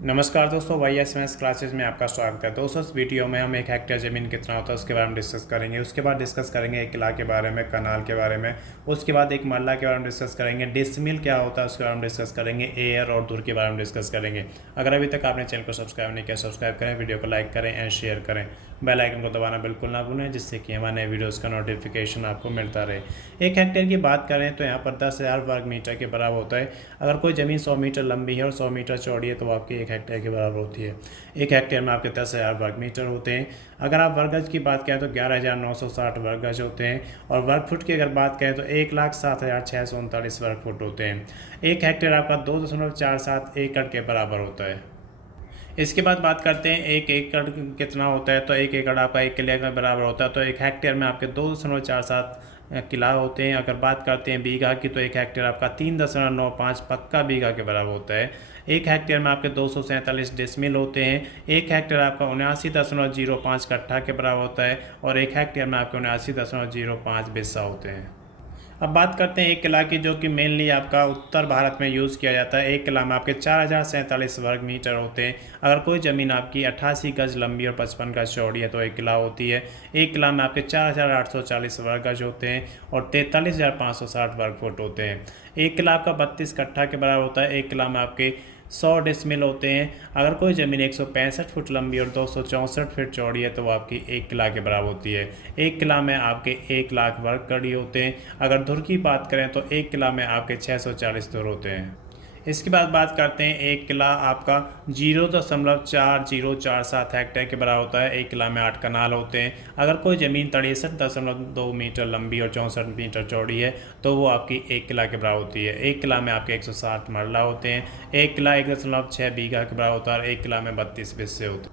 नमस्कार दोस्तों, YSMS classes में आपका स्वागत है। दोस्तों, इस वीडियो में हम एक हेक्टेयर ज़मीन कितना होता है उसके बारे में डिस्कस करेंगे। उसके बाद डिस्कस करेंगे एक किला के बारे में, कनाल के बारे में। उसके बाद एक मरला के बारे में डिस्कस करेंगे। डिसमिल क्या होता है उसके बारे में डिस्कस करेंगे। एयर और धुर के बारे में डिस्कस करेंगे। अगर अभी तक आपने चैनल को सब्सक्राइब नहीं किया, सब्सक्राइब करें, वीडियो को लाइक करें एंड शेयर करें। बेल आइकन को दबाना बिल्कुल ना भूलें, जिससे कि हमारे नए वीडियोज़ का नोटिफिकेशन आपको मिलता रहे। एक हेक्टेयर की बात करें तो यहाँ पर 10,000 वर्ग मीटर के बराबर होता है। अगर कोई ज़मीन 100 मीटर लंबी है और 100 मीटर चौड़ी है तो वो आपकी एक हेक्टेयर के बराबर होती है। एक हेक्टेयर में आपके 10,000 वर्ग मीटर होते हैं। अगर आप वर्ग गज की बात करें तो 11,960 वर्ग गज होते हैं। और वर्ग फुट की अगर बात करें तो 1,07,639 वर्ग फुट होते हैं। एक हेक्टेयर आपका 2.47 एकड़ के बराबर होता है। इसके बाद बात करते हैं एक एकड़ कितना होता है। तो एक एकड़ आपका 1 किले के बराबर होता है। तो एक हेक्टेयर में आपके 2.47 किला होते हैं। अगर बात करते हैं बीघा की तो एक हेक्टेयर आपका 3.95 पक्का बीघा के बराबर होता है। एक हेक्टेयर में आपके 247 डिसमिल होते हैं। एक हेक्टेयर आपका 79.05 कट्ठा के बराबर होता है। और एक हेक्टेयर में आपके 79.05 बिस्सा होते हैं। अब बात करते हैं एक किला की, जो कि मेनली आपका उत्तर भारत में यूज़ किया जाता है। एक किला में आपके 4,047 वर्ग मीटर होते हैं। अगर कोई ज़मीन आपकी 88 गज लंबी और 55 गज चौड़ी है तो एक किला होती है। एक किला में आपके 4,840 वर्ग गज होते हैं और 43,560 वर्ग फुट होते हैं। एक किला आपका 32 कट्ठा के बराबर होता है। एक किला में आपके 100 डिसमिल होते हैं। अगर कोई ज़मीन 165 फुट लंबी और 264 फीट चौड़ी है तो वो आपकी एक किला के बराबर होती है। एक किला में आपके 1 लाख वर्ग कड़ी होते हैं। अगर धुर की बात करें तो एक किला में आपके 640 धुर होते हैं। इसके बाद बात करते हैं एक किला आपका 0.4047 हेक्टेयर के बराबर होता है। एक किला में 8 कनाल होते हैं। अगर कोई ज़मीन 63.2 मीटर लंबी और 64 मीटर चौड़ी है तो वो आपकी एक किला के बराबर होती है। एक किला में आपके 160 मरला होते हैं। एक किला 1.6 बीघा के बराबर होता है और एक किला में 32 बिस्से होते हैं।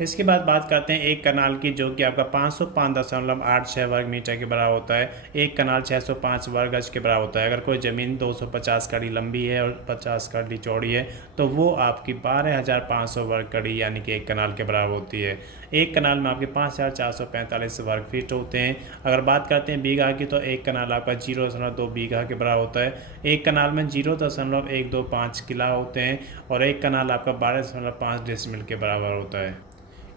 इसके बाद बात करते हैं एक कनाल की, जो कि आपका 505.86 वर्ग मीटर के बराबर होता है। एक कनाल 605 वर्ग गज के बराबर होता है। अगर कोई ज़मीन 250 कड़ी लंबी है और 50 कड़ी चौड़ी है तो वो आपकी 12,500 वर्ग कड़ी यानी कि एक कनाल के बराबर होती है। एक कनाल में आपके 5,445 वर्ग फीट होते हैं। अगर बात करते हैं बीघा की तो एक कनाल आपका 0.2 बीघा के बराबर होता है। एक कनाल में 0.125 किला होते हैं और एक कनाल आपका 12.5 डिसमिल के बराबर होता है।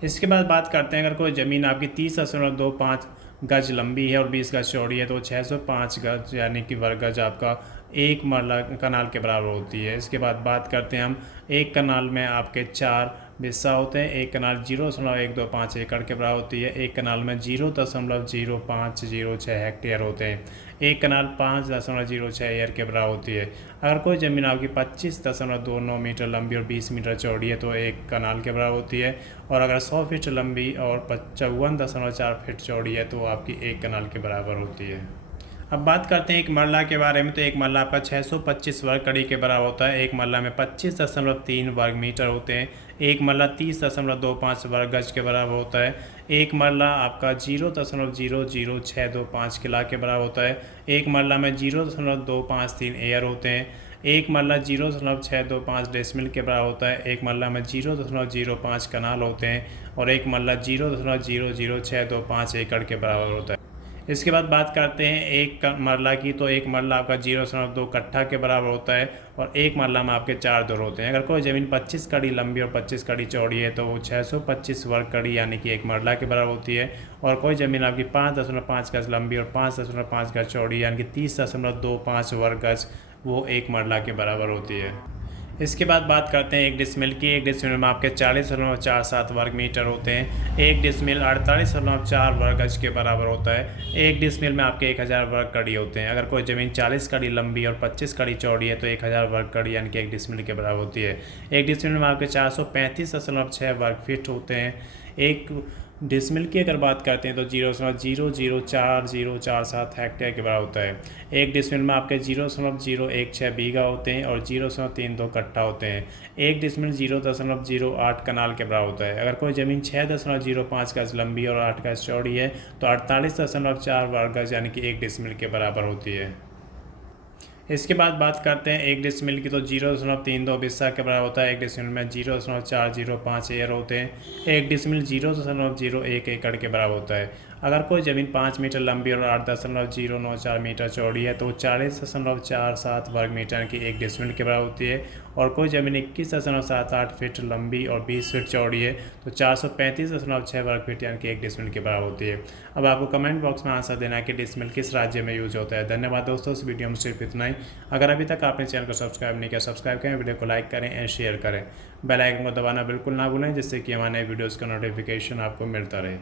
इसके बाद बात करते हैं अगर कोई ज़मीन आपकी 30.25 गज लंबी है और 20 गज चौड़ी है तो 605 गज यानी कि वर्ग गज आपका एक मरला कनाल के बराबर होती है। इसके बाद बात करते हैं हम एक कनाल में आपके 4 बिस्सा होते हैं। एक कनाल 0.125 एकड़ के बराबर होती है। एक कनाल में 0.0506 हेक्टेयर होते हैं। एक कनाल 5.06 एयर के बराबर होती है। अगर कोई ज़मीन आपकी 25.29 मीटर लंबी और 20 मीटर चौड़ी है तो एक कनाल के बराबर होती है। और अगर 100 फीट लंबी और 54.4 फीट चौड़ी है तो वो आपकी एक कनाल के बराबर होती है। अब बात करते हैं एक मरला के बारे में। तो एक मरला आपका 625 वर्ग कड़ी के बराबर होता है। एक मरला में 25.3 वर्ग मीटर होते हैं। एक मरला 30.25 वर्ग गज के बराबर होता है। एक मरला आपका 0.00625 किला के बराबर होता है। एक मरला में 0.253 एयर होते हैं। एक मरला 0.625 डेसिमल के बराबर होता है। एक मरला में 0.05 कनाल होते हैं और एक मरला 0.00625 एकड़ के बराबर होता है। इसके बाद बात करते हैं एक मरला की। तो एक मरला आपका 0.2 कट्ठा के बराबर होता है और एक मरला में आपके 4 धुर होते हैं। अगर कोई ज़मीन 25 कड़ी लंबी और 25 कड़ी चौड़ी है तो वो 625 वर्ग कड़ी यानी कि एक मरला के बराबर होती है। और कोई ज़मीन आपकी 5.5 गज लंबी और 5.5 गज चौड़ी यानी कि 30.25 वर्ग गज वो एक मरला के बराबर होती है। इसके बाद बात करते हैं एक डिसमिल की। एक डिसमिल में आपके 40.47 वर्ग मीटर होते हैं। एक डिसमिल 48.4 वर्ग गज के बराबर होता है। एक डिसमिल में आपके 1,000 वर्ग कड़ी होते हैं। अगर कोई ज़मीन 40 कड़ी लंबी और 25 कड़ी चौड़ी है तो 1,000 वर्ग कड़ी यानी कि एक डिसमिल के बराबर होती है। एक डिसमिल में आपके 435.6 वर्ग फीट होते हैं। एक डिसमिल की अगर बात करते हैं तो 0.004,047 हेक्टेयर के बराबर होता है। एक डिसमिल में आपके 0.016 बीघा होते हैं और 0.32 कट्ठा होते हैं। एक डिसमिल 0.08 कनाल के बराबर होता है। अगर कोई ज़मीन 6.05 गज लंबी और 8 गज चौड़ी है तो 48.4 वर्ग गज यानी कि एक डिसमिल के बराबर होती है। इसके बाद बात करते हैं एक डिसमिल की। तो 0.32 बिस्सा के बराबर होता है। एक डिसमिल में 0.405 एयर होते हैं। एक डिसमिल 0.01 एकड़ के बराबर होता है। अगर कोई ज़मीन 5 मीटर लंबी और 8.094 मीटर चौड़ी है तो 40.47 वर्ग मीटर की 1 डेसिमल के बराबर होती है। और कोई ज़मीन 21.78 फीट लंबी और 20 फीट चौड़ी है तो 435.6 वर्ग फीट यानी कि 1 डेसिमल के बराबर होती है। अब आपको कमेंट बॉक्स में आंसर देना है कि डेसिमल किस राज्य में यूज होता है। धन्यवाद दोस्तों, इस वीडियो में सिर्फ इतना ही। अगर अभी तक आपने चैनल को सब्सक्राइब नहीं किया, सब्सक्राइब करें, वीडियो को लाइक करें एंड शेयर करें। बेल आइकन को दबाना बिल्कुल ना भूलें जिससे कि हमारे नए वीडियोज़ का नोटिफिकेशन आपको मिलता रहे।